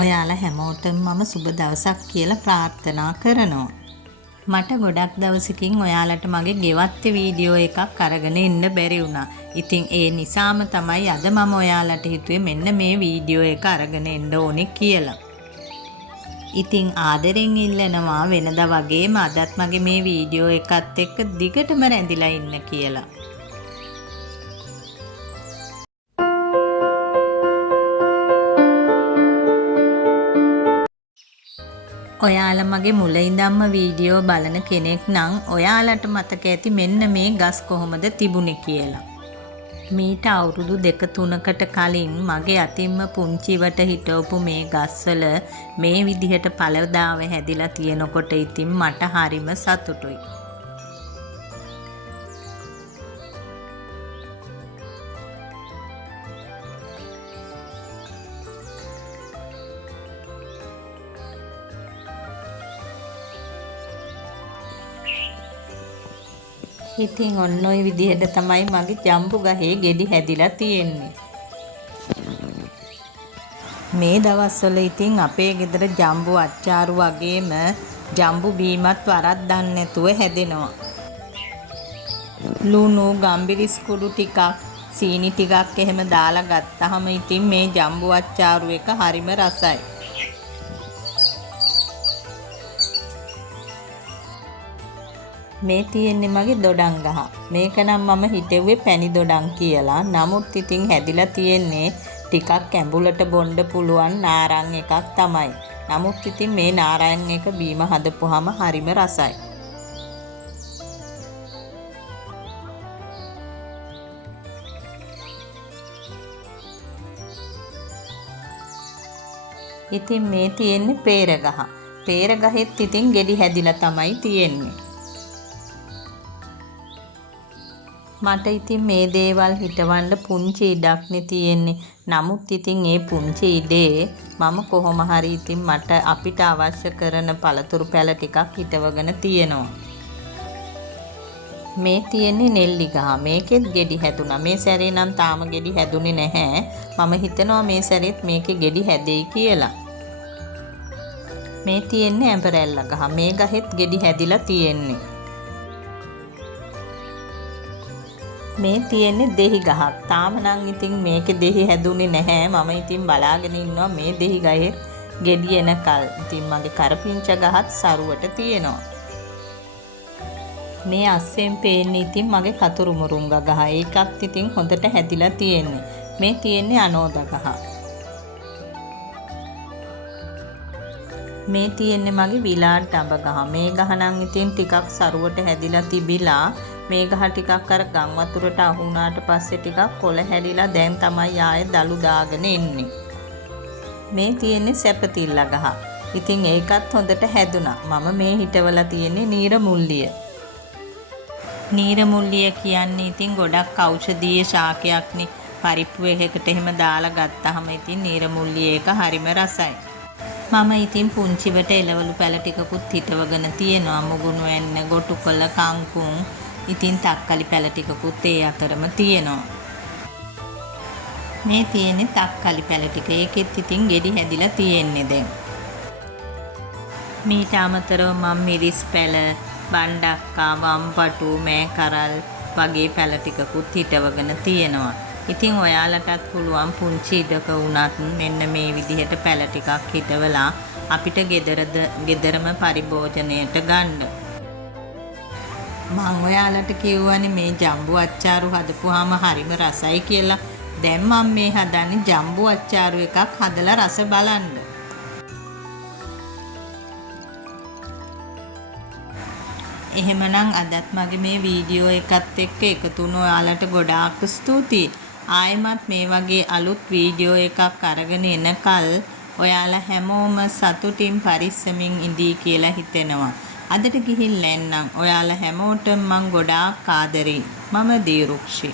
ඔයාලා හැමෝටම මම සුබ දවසක් කියලා ප්‍රාර්ථනා කරනවා. මට ගොඩක් දවසකින් ඔයාලට මගේ ගෙවත්ත වීඩියෝ එකක් අරගෙන එන්න බැරි වුණා. ඉතින් ඒ නිසාම තමයි අද මම ඔයාලට හිතුවේ මෙන්න මේ වීඩියෝ එක අරගෙන එන්න ඕනේ කියලා. ඉතින් ආදරෙන් ඉල්ලනවා වෙනදා වගේම අදත් මගේ මේ වීඩියෝ එකත් එක්ක දිගටම රැඳිලා ඉන්න කියලා. ඔයාලා මගේ මුල ඉඳන්ම වීඩියෝ බලන කෙනෙක් නම් ඔයාලට මතක ඇති මෙන්න මේ ගස් කොහොමද තිබුණේ කියලා. මීට අවුරුදු 2-3කට කලින් මගේ අතින්ම පුංචිවට හිටවපු මේ ගස්වල මේ විදිහට පළදාව හැදිලා තියෙනකොට ඉතින් මට හරිම සතුටුයි. ඉතින් ඔන්න ඔය විදිහට තමයි මගේ ජම්බු ගහේ ගෙඩි හැදිලා තියෙන්නේ. මේ දවස්වල ඉතින් අපේ ගෙදර ජම්බු අච්චාරු වගේම ජම්බු බීමත් වරද්දන්න නැතුව හැදෙනවා. ලුණු ගම්බිරිස් කුඩු ටිකක් සීනි ටිකක් එහෙම දාලා ගත්තාම ඉතින් මේ ජම්බු අච්චාරු එක හරිම රසයි. මේ තියෙන්නේ මගේ දොඩම් ගහ. මේක නම් මම හිතුවේ පැණි දොඩම් කියලා. නමුත් ඉතින් හැදිලා තියෙන්නේ ටිකක් ඇඹුලට බොන්න පුළුවන් නාරං එකක් තමයි. නමුත් ඉතින් මේ නාරං එක බීම හදපුවාම හරිම රසයි. ඉතින් මේ තියෙන්නේ peer ගහ. peer ගහෙත් ඉතින් ගෙඩි හැදිලා තමයි තියෙන්නේ. මට ඉතින් මේ දේවල් හිටවන්න පුංචි ඉඩක්නේ තියෙන්නේ. නමුත් ඉතින් ඒ පුංචි ඉඩේ මම කොහොම හරි ඉතින් මට අපිට අවශ්‍ය කරන පළතුරු පැල ටිකක් හිටවගෙන තියෙනවා. මේ තියෙන්නේ නෙල්ලි ගහ. මේකෙත් ගෙඩි හැදුනා. මේ සැරේ නම් තාම ගෙඩි හැදුනේ නැහැ. මම හිතනවා මේ සැරේත් මේකේ ගෙඩි හැදෙයි කියලා. මේ තියෙන්නේ ඇඹරැල්ල ගහ. මේ ගහෙත් ගෙඩි හැදිලා තියෙන්නේ. මේ තියෙන්නේ දෙහි ගහක්. තාම නම් ඉතින් මේකේ දෙහි හැදුනේ නැහැ. මම ඉතින් බලාගෙන ඉන්නවා මේ දෙහි ගහේ ගෙඩි එනකල්. ඉතින් මගේ කරපිංච ගහත් සරුවට තියෙනවා. මේ අස්සෙන් පේන්නේ ඉතින් මගේ කතුරු මුරුංගා ගහ. ඒකත් ඉතින් හොඳට හැදිලා තියෙන්නේ. මේ තියෙන්නේ අනෝද ගහ. මේ තියෙන්නේ මගේ විලාට් අඹ ගහ. මේ ගහ නම් ඉතින් ටිකක් සරුවට හැදිලා තිබිලා මේ ගහ ටිකක් අර ගම් වතුරට අහු වුණාට පස්සේ ටිකක් කොළ හැලිලා දැන් තමයි ආයේ දලු දාගෙන එන්නේ. මේ තියෙන්නේ සැපතිල්ල ගහ. ඉතින් ඒකත් හොඳට හැදුනා. මම මේ හිටවලා තියෙන්නේ නීරමුල්ලිය. නීරමුල්ලිය කියන්නේ ඉතින් ගොඩක් ඖෂධීය ශාකයක්නේ. පරිප්පු එකකට එහෙම දාලා ගත්තාම ඉතින් නීරමුල්ලිය එක හරිම රසයි. මම ඉතින් පුංචිවට එළවලු පැල ටිකකුත් හිටවගෙන තියෙනවා. මුගුණු එන්න, ගොටුකොළ, කංකුම් ඉතින් තක්කලි පැල ටිකකුත් ඒ අතරම තියෙනවා. මේ තියෙන්නේ තක්කලි පැල ටික. ඒකෙත් ඉතින් ගෙඩි හැදිලා තියෙන්නේ දැන්. මීට අමතරව මම මිරිස් පැල, බණ්ඩක්කා, වම්පටු, මෑකරල් වගේ පැල ටිකකුත් හිටවගෙන තියෙනවා. ඉතින් ඔයාලටත් පුළුවන් පුංචි ඉඩක වුණත් මෙන්න මේ විදිහට පැල ටිකක් හිටවලා අපිට ගෙදරම පරිභෝජනයට ගන්න. මම ඔයාලට කියවනේ මේ ජම්බු අච්චාරු හදපුවාම හරිම රසයි කියලා. දැන් මම මේ හදන්නේ ජම්බු අච්චාරු එකක් හදලා රස බලන්න. එහෙමනම් අදත් මගේ මේ වීඩියෝ එකත් එක්ක එකතු වුණ ඔයාලට ගොඩාක් ස්තුතියි. ආයෙමත් මේ වගේ අලුත් වීඩියෝ එකක් අරගෙන එනකල් ඔයාලා හැමෝම සතුටින් පරිස්සමින් ඉඳී කියලා හිතෙනවා. අදට ගිහින් ලැන්නම්. ඔයාලා හැමෝටම මං ගොඩාක් ආදරෙයි. මම දීරුක්ෂි.